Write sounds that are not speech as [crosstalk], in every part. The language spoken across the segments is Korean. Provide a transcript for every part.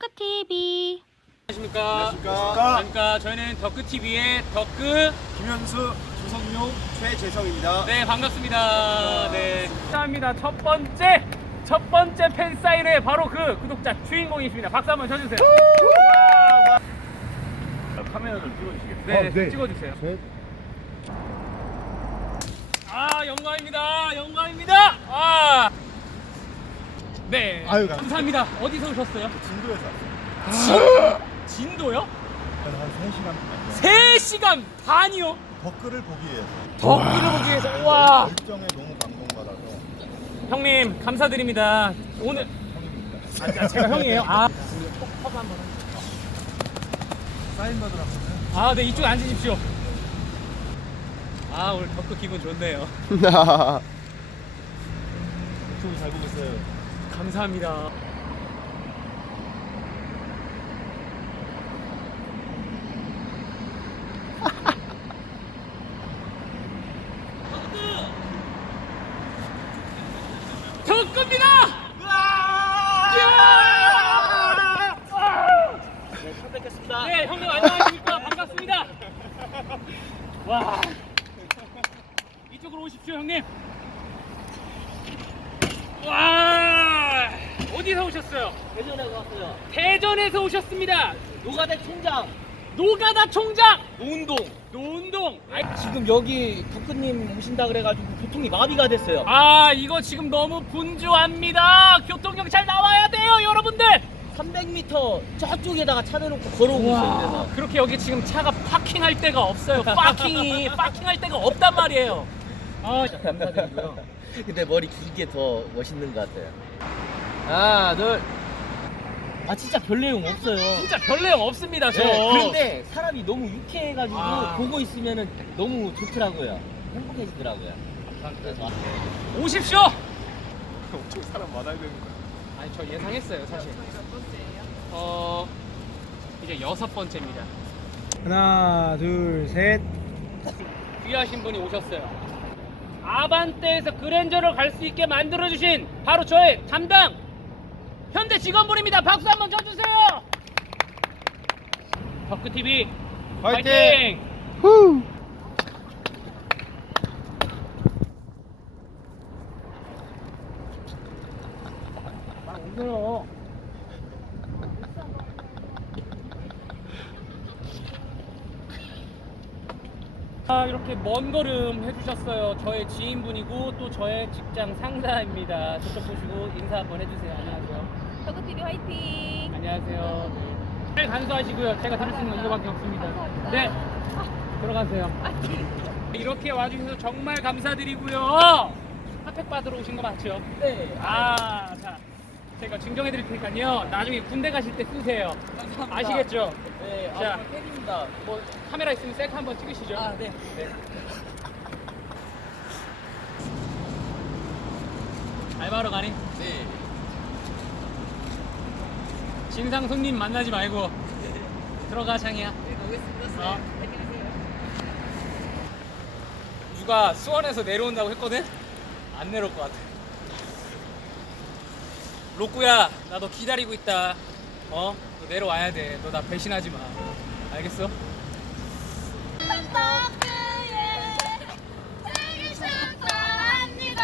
덕크TV 안녕하십니까. 안녕하십니까. 안녕하십니까. 저희는 덕크TV의 덕크. 김현수, 조성용, 최재성입니다. 네, 반갑습니다. 네. 감사합니다. 첫 번째, 첫 번째 팬 사인회 바로 그 구독자 주인공이십니다. 박수 한번 쳐주세요. 와, 와. 카메라 좀 찍어주시겠어요? 네, 어, 네. 찍어주세요. 셋. 아, 영광입니다. 영광입니다. 아. 네. 아유, 감사합니다. 어디서 오셨어요? 진도에서 왔어요. 진도요? 한 3시간 3시간 반이요? 덕글을 보기 위해서. 덕기를 보기 위해서. 와. 열정에 너무 감동받아서 형님, 감사드립니다. 오늘 형입니다. 아, 제가 형이에요? 아. 사인 받으러 왔어요. 아, 네, 이쪽에 앉으십시오. 아, 오늘 덕후 기분 좋네요. [laughs] 유튜브 잘 보고 있어요. 감사합니다. [laughs] 처음 뵙겠습니다. 네, 형님 안녕하십니까? 반갑습니다. [laughs] 와. 이쪽으로 오십시오, 형님. 와. 어디서 오셨어요? 대전에서 왔어요. 대전에서 오셨습니다. 노가대 총장 노가다 총장 노운동. 노운동. 아, 지금 여기 덕후님 오신다 그래가지고 교통이 마비가 됐어요. 아, 이거 지금 너무 분주합니다. 교통경찰 나와야 돼요, 여러분들. 300m 저쪽에다가 차 대놓고 걸어오고 있어요. 그래서. 그렇게 여기 지금 차가 파킹할 데가 없어요. 파킹이 [laughs] 파킹할 데가 없단 말이에요. 아, 감사드리고요. [laughs] 근데 머리 길게 더 멋있는 것 같아요. 하나, 둘. 아 진짜 별 내용 없어요. 진짜 별 내용 없습니다, 저. 네, 그런데 사람이 너무 유쾌해가지고 아. 보고 있으면 너무 좋더라고요. 행복해지더라고요. 그래서 왔어요. 오십시오. [laughs] 엄청 사람 많아야 되는 거야. 아니 저 예상했어요 사실. 어 이제 여섯 번째입니다. 하나, 둘, 셋. 귀하신 분이 오셨어요. 아반떼에서 그랜저를 갈 수 있게 만들어 주신 바로 저의 담당 현대 직원분입니다. 박수 한번 쳐주세요. 덕크 TV 화이팅! 파이팅! 아, 오늘요. 아, 이렇게 먼 걸음 해주셨어요. 저의 지인분이고 또 저의 직장 상사입니다. 저쪽 보시고 인사 한번 해주세요. 안녕하세요. 덕크TV 화이팅 안녕하세요. 잘 간수하시고요. 제가 들을 수 있는 건 이거밖에 없습니다. 네, 들어가세요. 이렇게 와주셔서 정말 감사드리고요. 핫팩 받으러 오신 거 맞죠? 네. 아, 자, 제가 증정해 드릴 테니까요. 나중에 군대 가실 때 쓰세요. 감사합니다. 아시겠죠? 네. 자. 아, 팬입니다. 뭐 카메라 있으면 셀카 한번 찍으시죠. 아, 네. 알바하러 가니? 네. 진상 손님 만나지 말고 들어가 창이야. 네, 가겠습니다. 어. 누가 수원에서 내려온다고 했거든? 안 내려올 것 같아. 로꾸야, 나 너 기다리고 있다. 어? 너 내려와야 돼. 너 나 배신하지 마. 알겠어? 덕크의 생일 축하합니다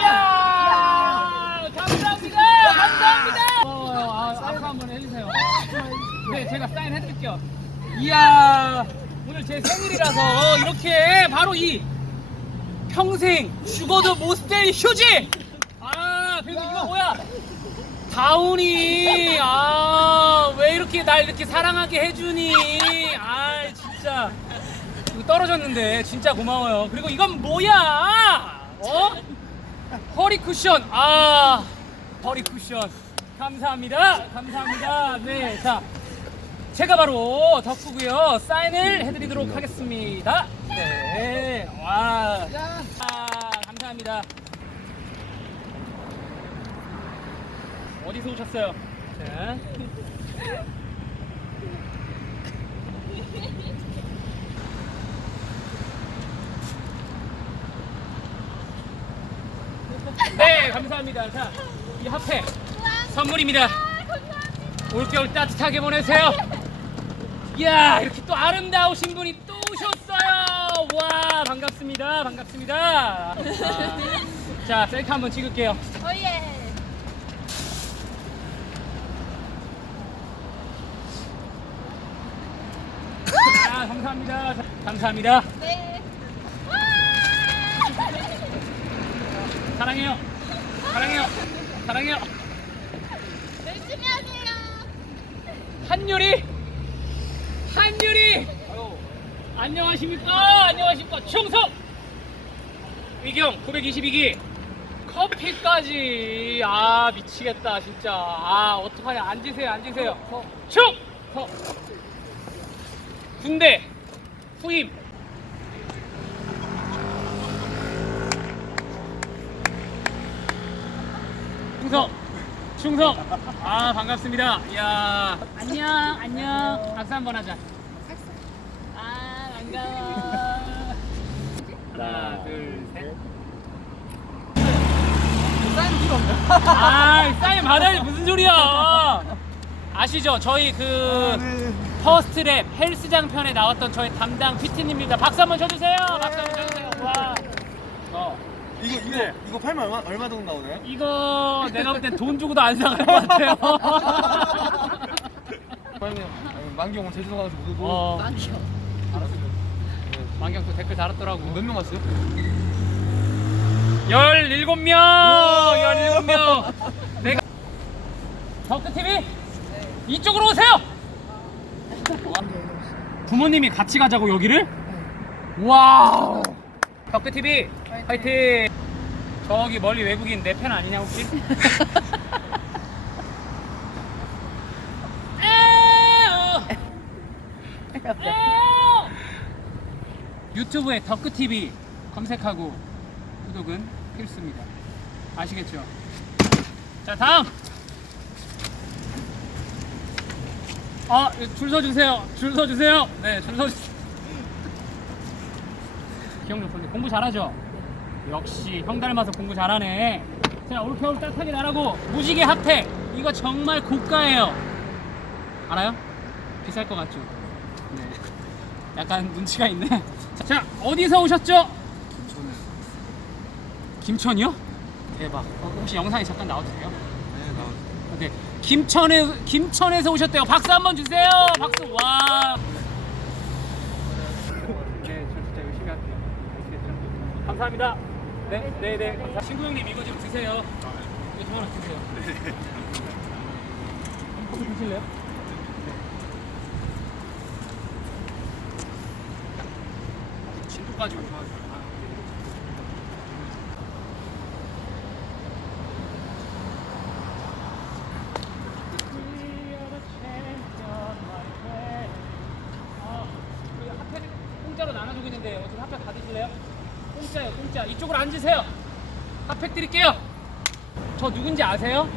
이야! 감사합니다! 감사합니다! 고마워요. 아, 앞으로 한번 해주세요. 네, 제가 사인 해드릴게요. 이야, 오늘 제 생일이라서 이렇게 바로 이 평생 죽어도 못될 휴지! 아, 그리고 이거 뭐야? 다운이, 아, 왜 이렇게 날 이렇게 사랑하게 해주니? 아, 진짜. 이거 떨어졌는데, 진짜 고마워요. 그리고 이건 뭐야? 어? 허리 쿠션. 아, 허리 쿠션. 감사합니다. 감사합니다. 네, 자. 제가 바로 덕후고요. 사인을 해드리도록 하겠습니다. 네, 와, 아, 감사합니다. 어디서 오셨어요? 자. 네, 감사합니다. 자, 이 핫팩. 우와 선물입니다. 올겨울 따뜻하게 보내세요. 이야 이렇게 또 아름다우신 분이 또 오셨어요. 와 반갑습니다. 반갑습니다. 아, 자 셀카 한번 찍을게요. 오예. 아 감사합니다. 감사합니다. 네. 사랑해요. 사랑해요. 사랑해요. 열심히 하세요. 한유리 한유리! 안녕하십니까? 안녕하십니까? 충성! 이경 922기! 커피까지! 아 미치겠다 진짜. 아 어떡하냐. 앉으세요 앉으세요. 충성 군대! 후임 충성 충성! 아 반갑습니다. 이야. 안녕 안녕. 박수 한번 하자. 아 반가워. 하나 둘셋. 사인 필요 없나? 아 사인 받아야지. 무슨 소리야. 아시죠? 저희 그 퍼스트 랩 헬스장 편에 나왔던 저희 담당 PT님입니다. 박수 한번 쳐주세요. 박수 한번 쳐주세요. 와. 어. 이거 이거 이거 팔면 얼마 얼마 정도 나오나요? 이거 내가 볼 땐 돈 주고도 안 사갈 것 같아요. [laughs] 팔면 아니, 만경 제주도 가서 못 오고 어. 만경. 만경 또 댓글 달았더라고. 몇 명 왔어요? 17명! 17명! 내가. 덕크TV? 이쪽으로 오세요! 부모님이 같이 가자고 여기를? 와우! 덕크TV 화이팅! 저기 멀리 외국인 내팬 아니냐 혹시? [laughs] 유튜브에 덕크TV 검색하고 구독은 필수입니다. 아시겠죠? 자, 다음! 아, 줄 서주세요. 줄 서주세요. 네, 줄 서주세요. 기억력 좋네. 공부 잘하죠? 역시 형 닮아서 공부 잘하네. 자, 올 겨울 따뜻하게 나라고 무지개 핫팩. 이거 정말 고가예요. 알아요? 비쌀 것 같죠? 네. 약간 눈치가 있네. 자, 어디서 오셨죠? 김천이요? 대박. 어, 혹시 영상에 잠깐 나와도 돼요? 네 나왔어요. 네. 김천에 김천에서 오셨대요. 박수 한번 주세요. 박수. 와. 네, 저 진짜 열심히 할게요. 아시겠죠? 감사합니다. 네, 네, 네. 친구 형님 이거 좀 드세요. 이거 좀 하나 드세요. 커피 드실래요? 네. 진도까지 오셔가지고. 아, 그 공짜로 나눠주고 있는데 어떻게 핫팩 받으실래요? 공짜요, 공짜. 이쪽으로 앉으세요. 핫팩 드릴게요. 저 누군지 아세요?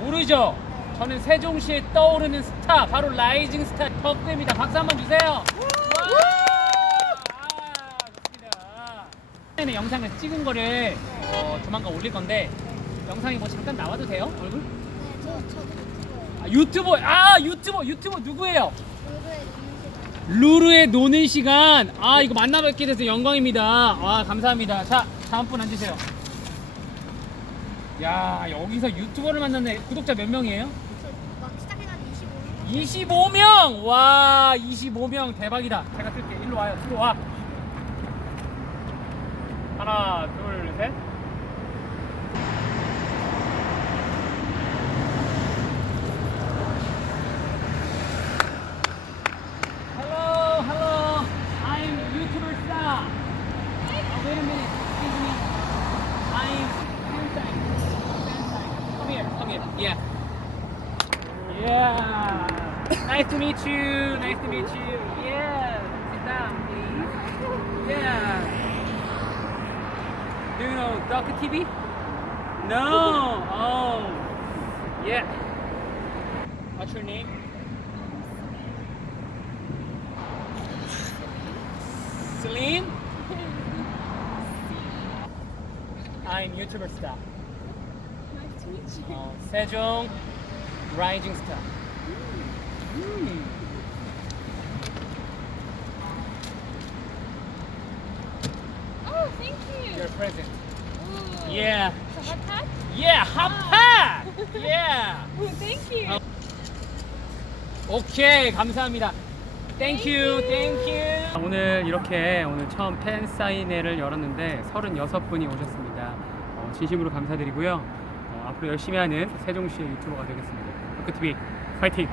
모르죠? 저는 세종시에 떠오르는 스타, 바로 라이징 스타 덕구입니다. 박수 한번 주세요. 와! 아. 전에 영상을 찍은 거를 어, 조만간 올릴 건데 영상이 뭐 잠깐 나와도 돼요? 얼굴? 네, 저 저도. 아, 유튜버, 아 유튜버, 유튜버 누구예요? 있는 루루의 노는 시간. 아, 이거 만나뵙게 돼서 영광입니다. 아, 감사합니다. 자, 다음 분 앉으세요. 야, 여기서 유튜버를 만났네. 구독자 몇 명이에요? 막 시작해가지고 25년. 25명! 와, 25명. 대박이다. 제가 쓸게. 일로 와요. 들어와. 하나, 둘, 셋. Yeah. Yeah. Nice to meet you. Nice to meet you. Yeah. Sit down, please. Yeah. Do you know Doc TV? No. Oh. Yeah. What's your name? Celine? [laughs] I'm YouTuber star. To 어, 세종 라이징 스타. 음. Oh, thank you. Your present. Ooh. Yeah. It's a hot hat? Yeah, 핫핫! Yeah. Oh, thank you. 오케이, 감사합니다. Thank you, thank you. 오늘 이렇게 오늘 처음 팬 사인회를 열었는데 36분이 오셨습니다. 어, 진심으로 감사드리고요. 어, 앞으로 열심히 하는 세종시의 유튜버가 되겠습니다. 덕크TV 파이팅!